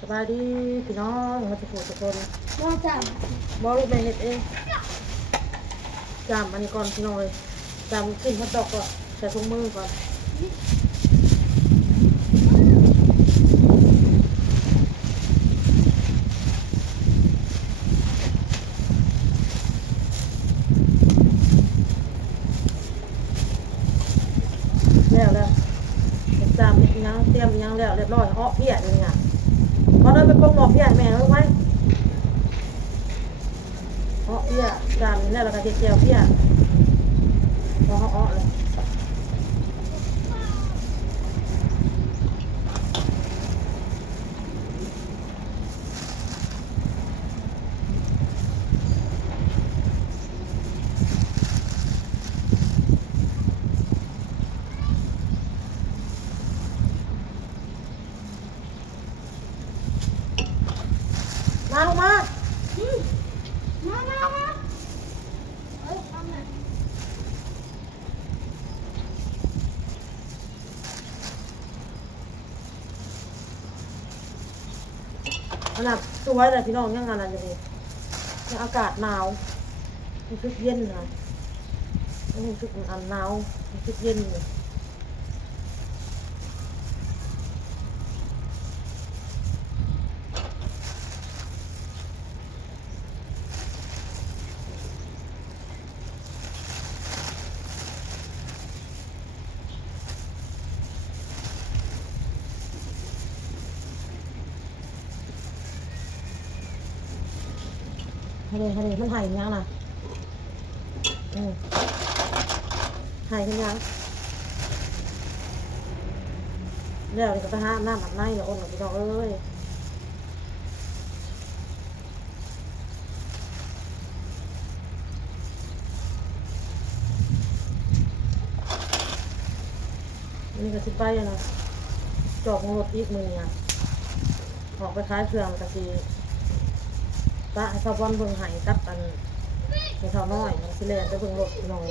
สบายดีพี่น้องมาจะพูดทุกคนมอจับบอกลูกแม่เห็ดเองจามอันนี้ก่อนพี่น้องเลยจามขึ้นพัดดอกก่อนใส่ถุงมือก่อนแล้วจามยังเตรียมยังแล้วเรียบร้อยเหาะเพี้ยเลยเนี่ยพอเดินไปปงหมอบเพี้ยแม่รู้ไหมเหาะเพี้ยจามนี่แล้วเราก็เจียวเพี้ยพอเหาะเลยมาลงมาเอ้ยทำไงขนาดสวยเลยพี่น้องยังงานอะไรอยู่ดียังอากาศหนาวรู้สึกเย็นนะรู้สึกอันหนาวรู้สึกเย็นเลยให้เลยมันหายยังนะหายยังแล้วนี่ก็ไปหาน้ำอาบน้ำอย่าอ้นหรอกพี่น้องเอ้ยนี่ก็สิไปนะจอกรถอีกมือเนี่ยออกไปขายเครื่องกะสิตะให้เขาบอลเบิ่งหายกับกันให้เขาน้อยมันสิแล่นไปเบิ่งรถพี่น้อง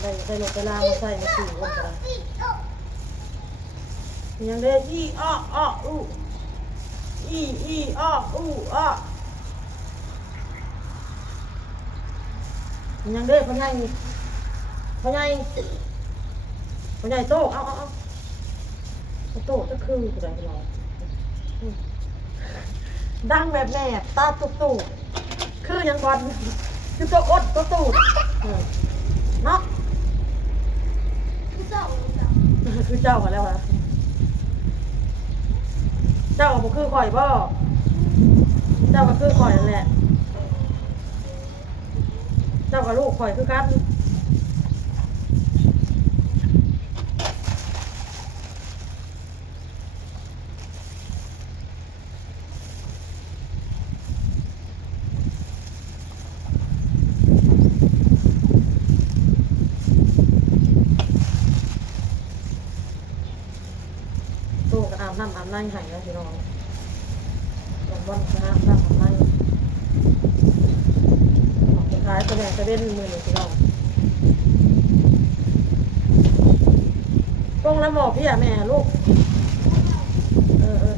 ได้รถไปล่างมาใส่มาสี่คนก็ได้ยังได้อีอ้ออู้อีอ้ออู้อ้อยังได้พ่อใหญ่โตเอาโตจะคืออะไรพี่น้องดังแบบแม่ตาตุ่คือยังก่อนคือตัวอดตัวตูดเนาะคือเจ้า คือเจ้ากันแล้วอะเจ้าก็คือข่อยบ่เจ้าก็คือข่อยนั่นแหละเจ้ากับลูกข่อยคือกันตู้ก็อาบน้ำให้แล้วพี่น้องบอนก็อาบน้ำให้ออกไปขายแสดงจะเล่นมือพี่น้องตรงแล้วหมอพี่อะแม่ลูก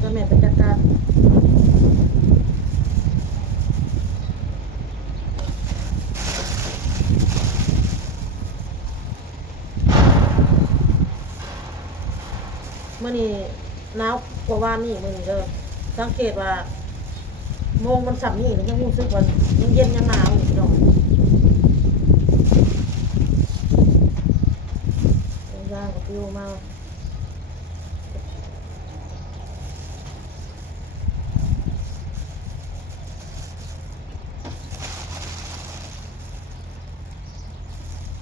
จะแม่เป็นจัดการเมื่อนี้หนาวกว่าวันนี้มื่อนี้เด้อสังเกตว่าโมงมันสับนี่ยังรู้สึกว่ายังเย็นยังหนาวอยู่พี่น้องย่างกับฟิวมา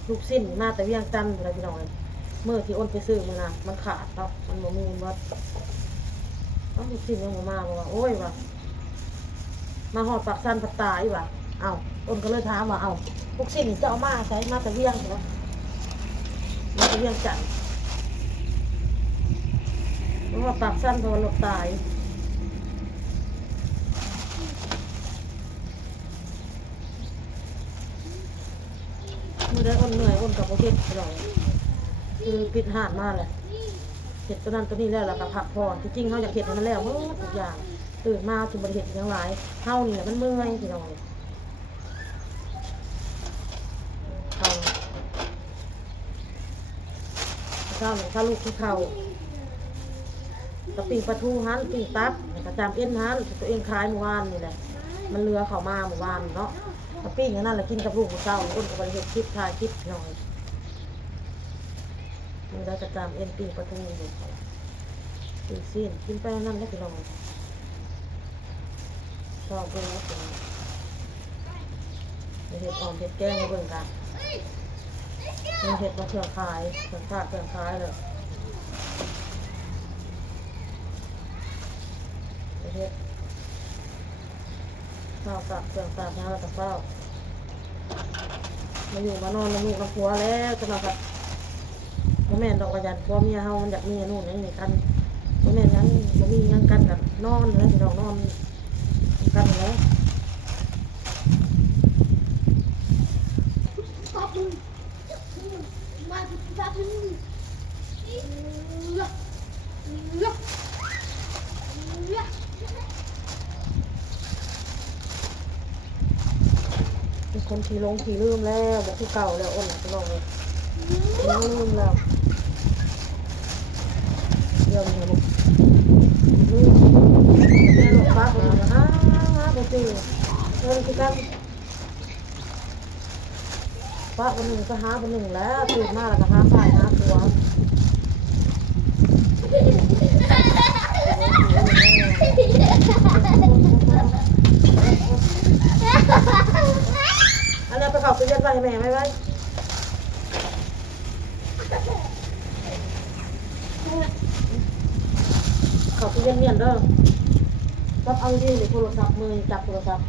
ลูกสิ้นมาแต่เวียงจันทร์อะไรพี่น้องเมื่อที่อ้นไปซื้อมานะมันขาดเนาะมันบ่มีวัดลูกสิ้นยังมาบอกว่าโอ้ยว่ะมาหอดปากสันปากตายว่ะอ้นก็เลยถามว่าลูกสิ้นจะเอามาใช้มาแต่เวียงเหรอมาแต่เวียงจันทร์เพราะว่าปากสันเพราะว่าหลบตายมือได้อ้นเหนื่อยอ้นกับโอเคพี่น้องคือปิดหาดมาเลย เห็ดตัวนั้นตัวนี้แล้วก็พักผ่อนที่จริงเขาอยากเห็ดให้มันแล้วหมดทุกอย่างตื่นมาถึงบริเห็ดอย่างหลายเท่านี่แหละมันเมื่อยพี่น้องเขาถ้าลูกที่เขากระปิงปลาทูฮันปิงตับกระจามเอ็นฮันตัวเองขายเมื่อวานนี่แหละมันเรือเขามาเมื่อวานเนาะกระปิงนั่นแหละกินกับลูกของเจ้าคนกับบริเห็ดคลิปถ่ายคลิปหน่อยมันได้กระจามเอ็นปิงปลาทูอยู่ปิงซีนกินไปนั่นแล้วพี่น้องชอบเลยนะเป็นเห็ดอ่อมเห็ดแกงมาเบิ่งกันมีเห็ดมาเครื่องขายเครื่องขายเลยเห็ดข้าวสับเครื่องสับนะแล้วก็ข้าวมาอยู่มานอนมาลูกน้ำผัวแล้วจะมาครับพ่อแม่ดอกกระยันพ่อเมียเฮามันอยากมีนู่นนี่กันพ่อแม่นั้นบ่มียังกันกับนอนแล้วพี่น้องนอนกันแล้วปั๊บมาปั๊บเป็นคนที่ลงที่ลืมแล้วบอกที่เก่าแล้วอ้นพี่น้องเลยลืมแล้วเดี๋ยวนี้ลูกลืมแม่ลูกป้าคนนึงบ่จื้อเงินคือกันป้าคนหนึ่งก็หาคนหนึ่งแล้วตื่นมาแล้วก็หาฝ่ายหาตัวอันนี้ไปเข้าตู้เย็นไว้ให้แม่ไว้เข้าตู้เย็นเมียนเด้อจับเอาดีในโทรศัพท์มือจับโทรศัพท์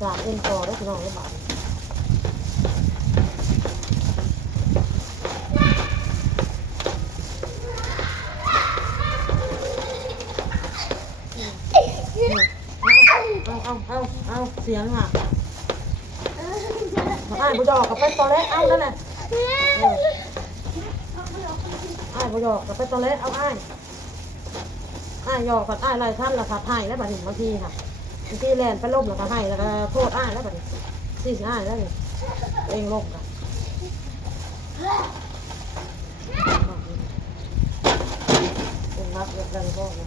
จากเอ็นคอได้พี่น้องได้บ้างเอาเสียงอ่ะมาอ้ายบุญดอกกับไปตอเละเอานั่นแหละอ้ายบุญดอกกับไปตอเละเอาอ้ายหยอกกับอ้ายลายท่านละค่ะให้แล้วบัดนี้บางทีค่ะบางทีแลนไปล้มแล้วก็ให้แล้วก็โทษอ้ายแล้วบัดนี้สี่สิอ้ายแล้วนี่เองล้มกันเป็นรักเรียบร้อยก็เลย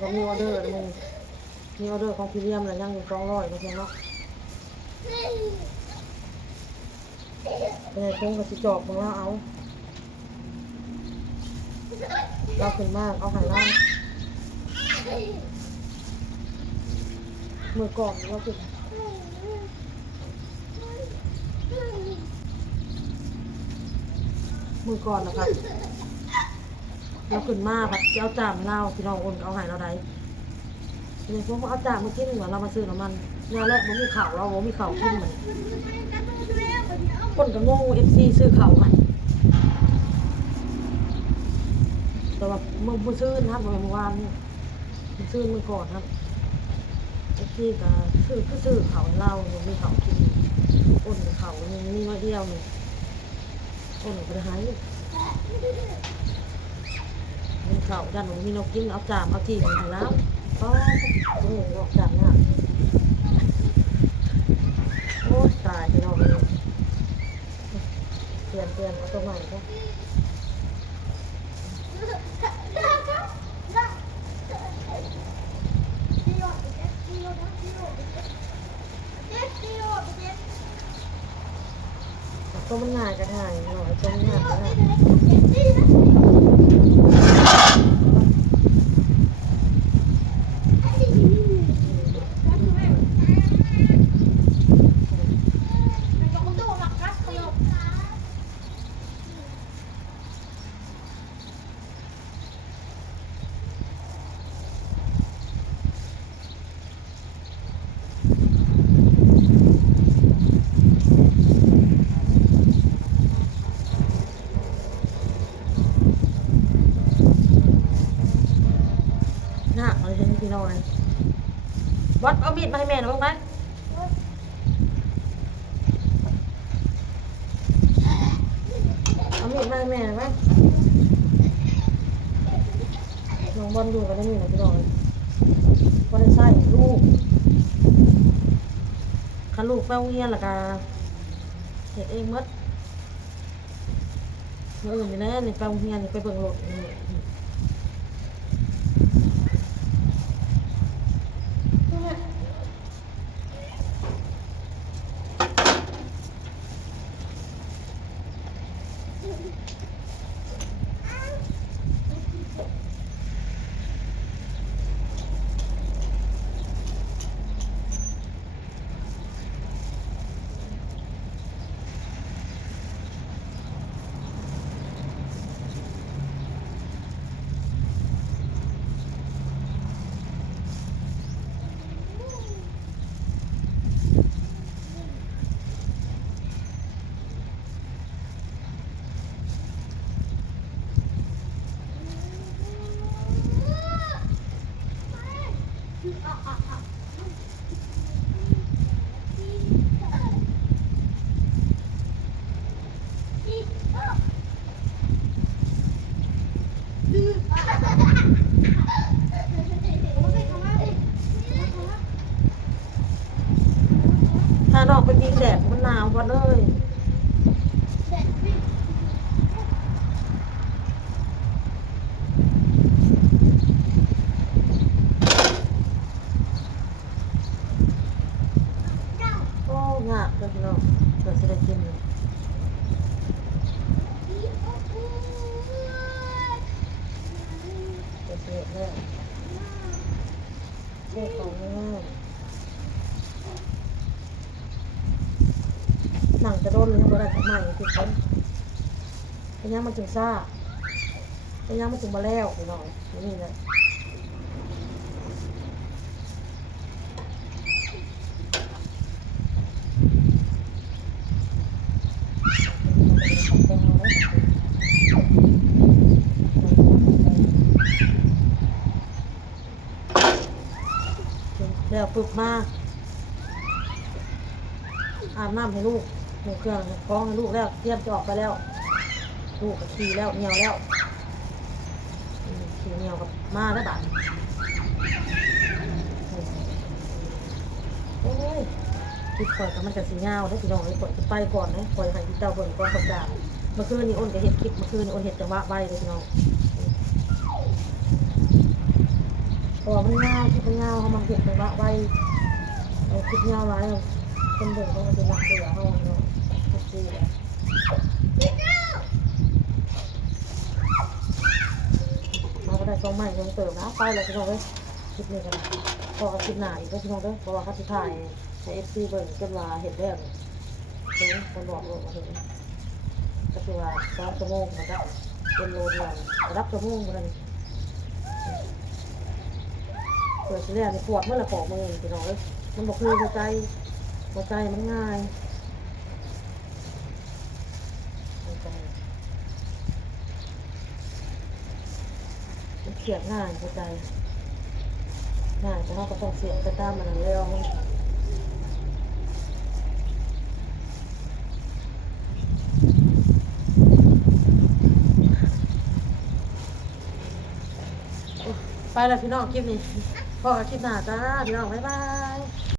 ก็มีออเดอร์มึงมีออเดอร์ของพรีเมียมอะไรยังอยู่200ก็เพียงเนาะเป็นไงคงกับสิจอบของเราเอาเราขึ้นมากเอาหายล่างมือก่อนเราขึ้นมือก่อนนะครับเราขึ้นมาครับจะเอาจ่ามเราที่เราโอนเอาหายเราได้เนี่ยพวกเอาจ่ามมากินเหมือนเรามาซื้อน้ำมันเนี่ยแหละมันมีข่าวเรามีข่าวกินเหมือนคนก็งงFCซื้อข่าวกันแต่ว่าเมื่อซื้อนะครับเมื่อวานนี่ซื้อมือก่อนครับ FCก็ซื้อข่าวเรายังมีข่าวกินโอนข่าวนี่น้อยเดียวนี่โอนไปหายมีข่าวด้านหนูมีนกกินเอาจ่ามเอาจีบมาแล้วก็โอ้โหออกจากเนี่ยโอ้ตายไปเราเลยเปลี่ยนเอาตัวใหม่ก็ ตัวมันง่ายก็ง่ายหน่อยตัวมันง่ายก็ง่ายง่ายเลยพี่น้องเลยวัดเอามีดมาให้แม่หน่อยบ้างไหมเอามีดมาให้แม่หน่อยไหมน้องบอลดูกันได้มีนะพี่น้องเลยบอลได้ใส่ลูกคันลูกไปโรงเรียนล่ะกะเฮ็ดเองหมดมื้ออื่นนี่แหละนี่ไปโรงเรียนนี่ไปเบิ่งรถนี่ถ้าดอกไปยิงแดดมันหนาวกว่าเลยโอ้ยากเลยพี่น้องเดี๋ยวจะได้กินเลยเดี๋ยวเสร็จแล้วเด็กของแม่หนังจะโดนเลยทั้งหมดอะไรใหม่ทุกคนเป็นยังมันจึงซ่าเป็นยังมันจึงมาแล้วพี่น้องนี่แหละแล้วปึกมาอาบน้ำให้ลูกหนูเครื่องคล้องให้ลูกแล้วเตรียมจะออกไปแล้วลูกกับขี่แล้วเหนียวแล้วขี่เหนียวกับมาแล้วบ้านโอ้ยคิดก่อนกับมันจะสีเงาได้พี่น้องเลยกดไปก่อนนะปล่อยให้พี่เจ้าเบิ่งก่อนประกาศเมื่อคืนนี้อ้นก็เห็ดคลิปเมื่อคืนนี้อ้นเห็ดจังหวะใบเลยพี่น้องพอมันเงาคิดมันเงาเขามาเห็ดจังหวะใบคิดเงาร้ายคนเบิ่งเขาจะรักเสือเขาเนาะทุกทีเลยมาก็ได้ซองใหม่ยังเติมนะไปเลยพี่น้องเลยคลิปนี้กันพอคลิปหนาอีกก็พี่น้องเลยเพราะว่าเขาจะถ่ายในFCเบิ่งจนว่าเห็นแล้วเนี่ยคนบอกว่าเห็นก็คือว่า2 ชั่วโมงมันจะเป็นโลเดียวรับชั่วโมงมันเปิดเรื่องปวดเมื่อไรปอกมือพี่น้องเลยมันบอกคือหัวใจมันง่ายมันเขียนง่ายหัวใจง่ายแต่เขาก็ต้องเสียงไปตามมันเร็วไปแล้วพี่น้องคลิปนี้พอกับคลิปหน้าจ้าพี่น้องบ๊ายบาย